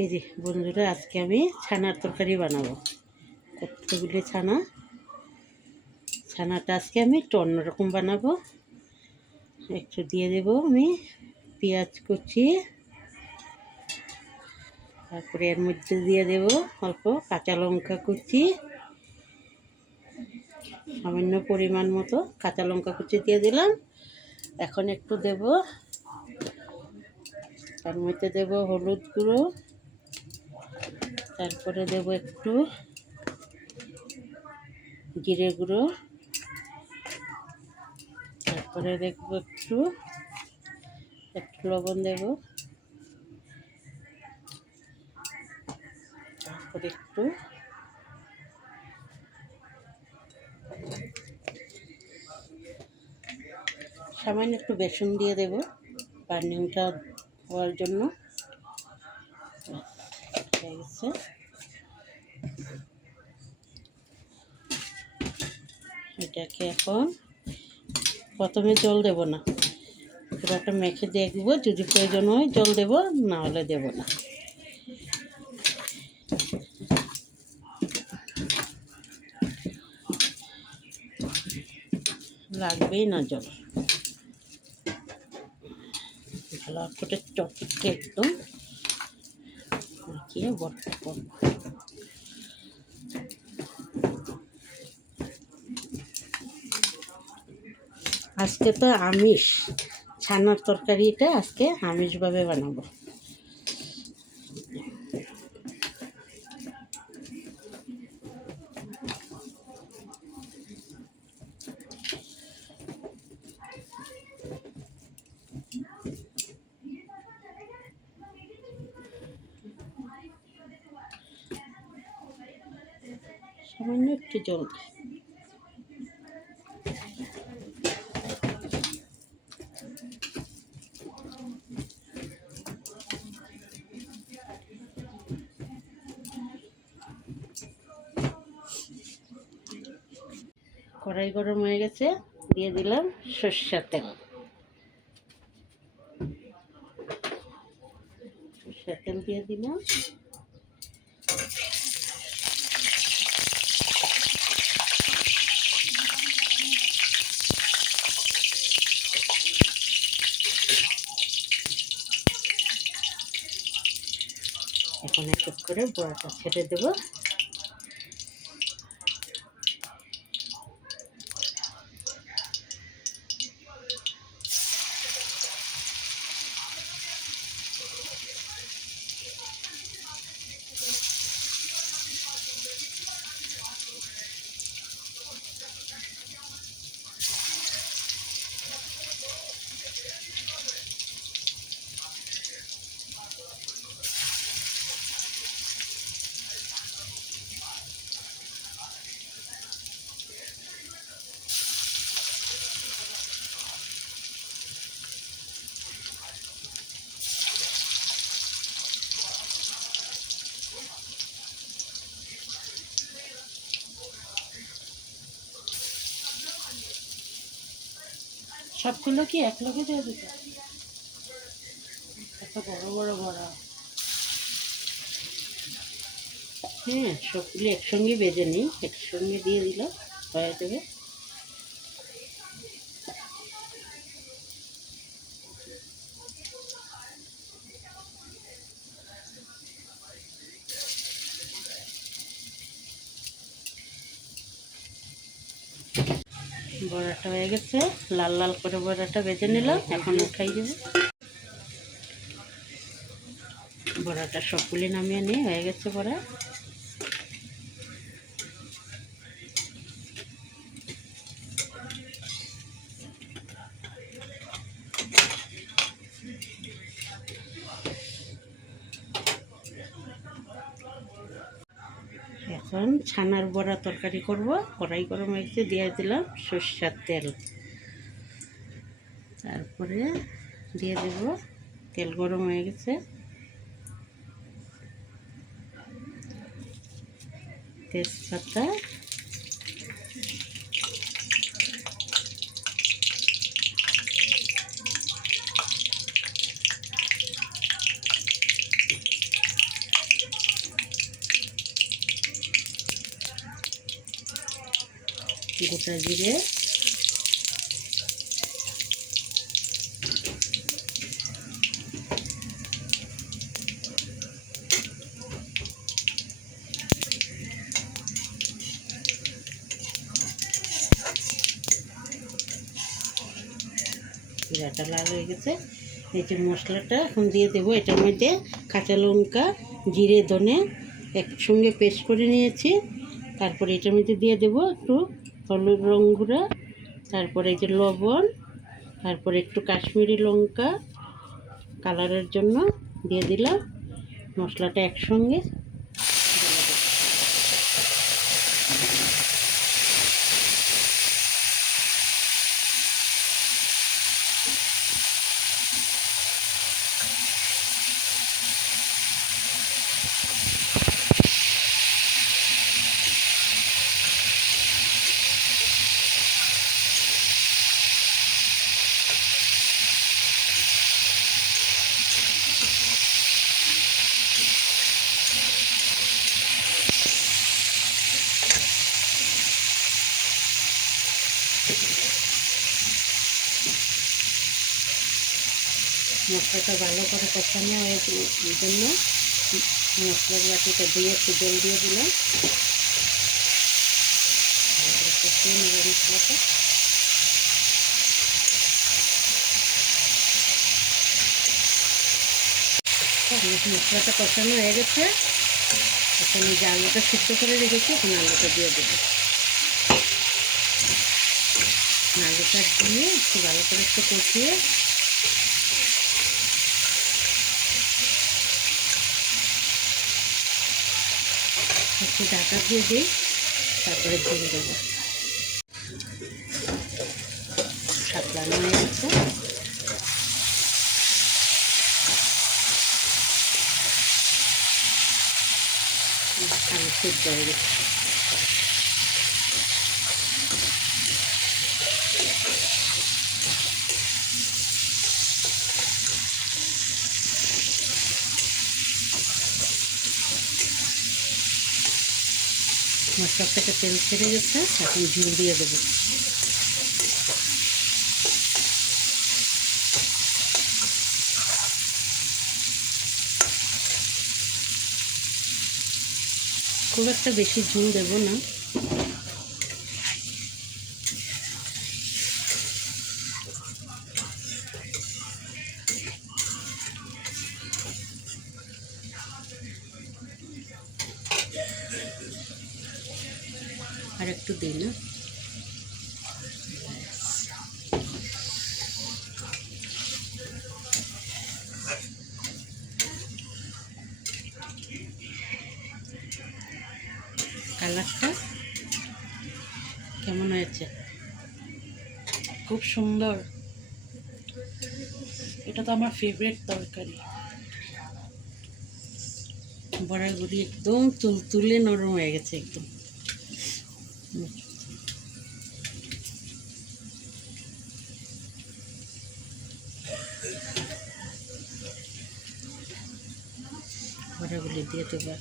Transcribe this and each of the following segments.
এই যে বন্ধুরা, আজকে আমি ছানার তরকারি বানাবো। কতগুলি ছানাটা আজকে আমি একটু অন্যরকম বানাবো। একটু দিয়ে দেব আমি পেঁয়াজ কুচি, তারপরে এর মধ্যে দিয়ে দেব অল্প কাঁচা লঙ্কা কুচি, সামান্য পরিমাণ মতো কাঁচা লঙ্কা কুচি দিয়ে দিলাম। এখন একটু দেব, তার মধ্যে দেব হলুদ গুঁড়ো, তারপরে দেব একটু জিরে গুঁড়ো, তারপরে দেখব একটু লবণ দেব, তারপরে একটু সামান্য একটু বেসন দিয়ে দেব বার্নিংটা হওয়ার জন্য। হয়ে গেছে। এটাকে এখন প্রথমে জল দেব না, পুরোটা মেখে দেখব, যদি প্রয়োজন হয় জল দেব, না হলে দেব না। লাগবেই না জল, ভালো করে চটকে একদম মাখিয়ে বরফ করব। আজকে তো আমিষ, ছানার তরকারিটা আজকে আমিষভাবে বানাবো। সামান্য একটু জল দিই। কড়াই গরম হয়ে গেছে, দিয়ে দিলাম সরষের তেল। সরষের তেল দিয়ে দিলাম। এখন এক এক করে বড়াটা ছেড়ে দেব। সবগুলো কি এক লগে দিয়ে দিতে? এত বড় বড় বড়া। হ্যাঁ, সবগুলো একসঙ্গে বেজে নিই, একসঙ্গে দিয়ে দিলে হয়ে যাবে। বড়াটা হয়ে গেছে, লাল লাল করে বড়াটা বেজে নিলাম। এখন উঠাই দেব। বড়াটা সবগুলি নামিয়ে নিয়ে হয়ে গেছে বড়া। এখন ছানার বড়া তরকারি করব। কড়াই গরম হয়ে গেছে, দিয়ে দিলাম সরষের তেল। তারপরে দিয়ে দেব, তেল গরম হয়ে গেছে, তেজপাতা, গোটা জিরে, জিরাটা লাল হয়ে গেছে। এই যে মশলাটা এখন দিয়ে দেবো। এটার মধ্যে কাঁচা লঙ্কা, জিরে, ধনে একসঙ্গে পেস্ট করে নিয়েছি। তারপরে এটার মধ্যে দিয়ে দেবো একটু হলুদ রং গুঁড়া, তারপরে এই যে লবণ, তারপরে একটু কাশ্মীরি লঙ্কা কালারের জন্য দিয়ে দিলাম। মশলাটা একসঙ্গে মশলাটা ভালো করে কষানো হয়েছে, এই জন্য মশলার বাটিটা দিয়ে একটু জল দিয়ে দিলাম। কষিয়ে নেব মশলাটা। মশলাটা কষানো হয়ে গেছে। এখন এই যে আলুটা সিদ্ধ করে রেখেছি, এখন আলুটা দিয়ে দেবো। আলুটা দিয়ে একটু ভালো করে একটু কষিয়ে একটু ঢাকা দিয়ে দিই, তারপরে ঝোল দেবো। সাতলানো হয়ে গেছে। আলু সিদ্ধ হয়ে গেছে। মশলা থেকে তেল ছেড়ে গেছে, এখন ঝোল দিয়ে দেবো। খুব একটা বেশি ঝোল দেবো না। আর একটু দিই না। কালারটা কেমন হয়েছে? খুব সুন্দর। এটা তো আমার ফেভারিট তরকারি। বড়াগুলি একদম তুলতুলে নরম হয়ে গেছে একদম। বড়াগুলি দিয়ে দেবো।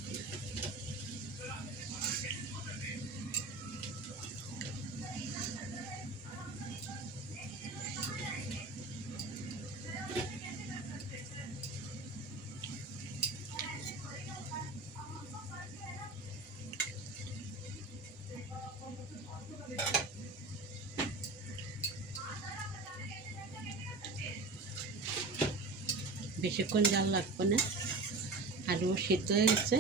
বেশিক্ষণ জাল লাগবে না, আলু সিদ্ধ হয়ে গেছে।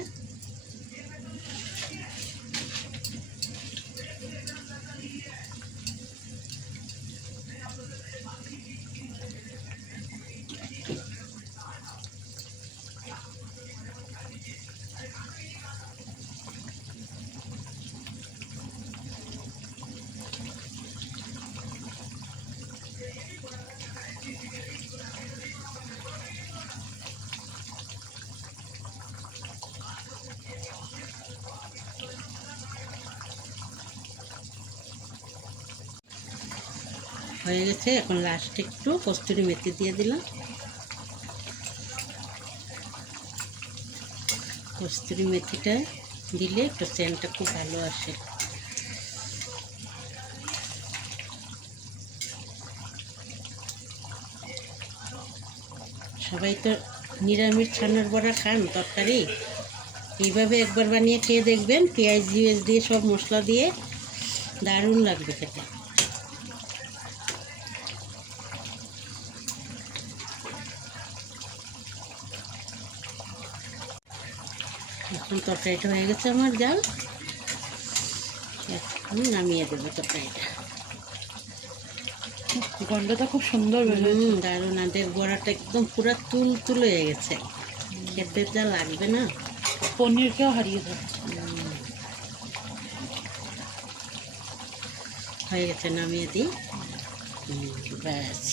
হয়ে গেছে। এখন লাস্টে একটু কস্তুরি মেথি দিয়ে দিলাম। কস্তুরি মেথিটা দিলে একটু সেন্টটা খুব ভালো আসে। সবাই তো নিরামিষ ছানার বড়া খান তরকারি, এইভাবে একবার বানিয়ে খেয়ে দেখবেন, পেঁয়াজ দিয়ে সব মশলা দিয়ে দারুণ লাগবে খেতে। এখন তরকারিটা হয়ে গেছে আমার জাল, এখন নামিয়ে দেবো তরকারিটা। গন্ধটা খুব সুন্দর বেরোয়। দারুণ, আদের বড়াটা একদম পুরো তুল হয়ে গেছে, খেতে যা লাগবে না। পনিরকেও হারিয়ে দেয়। হয়ে গেছে, নামিয়ে দিই। ব্যাস।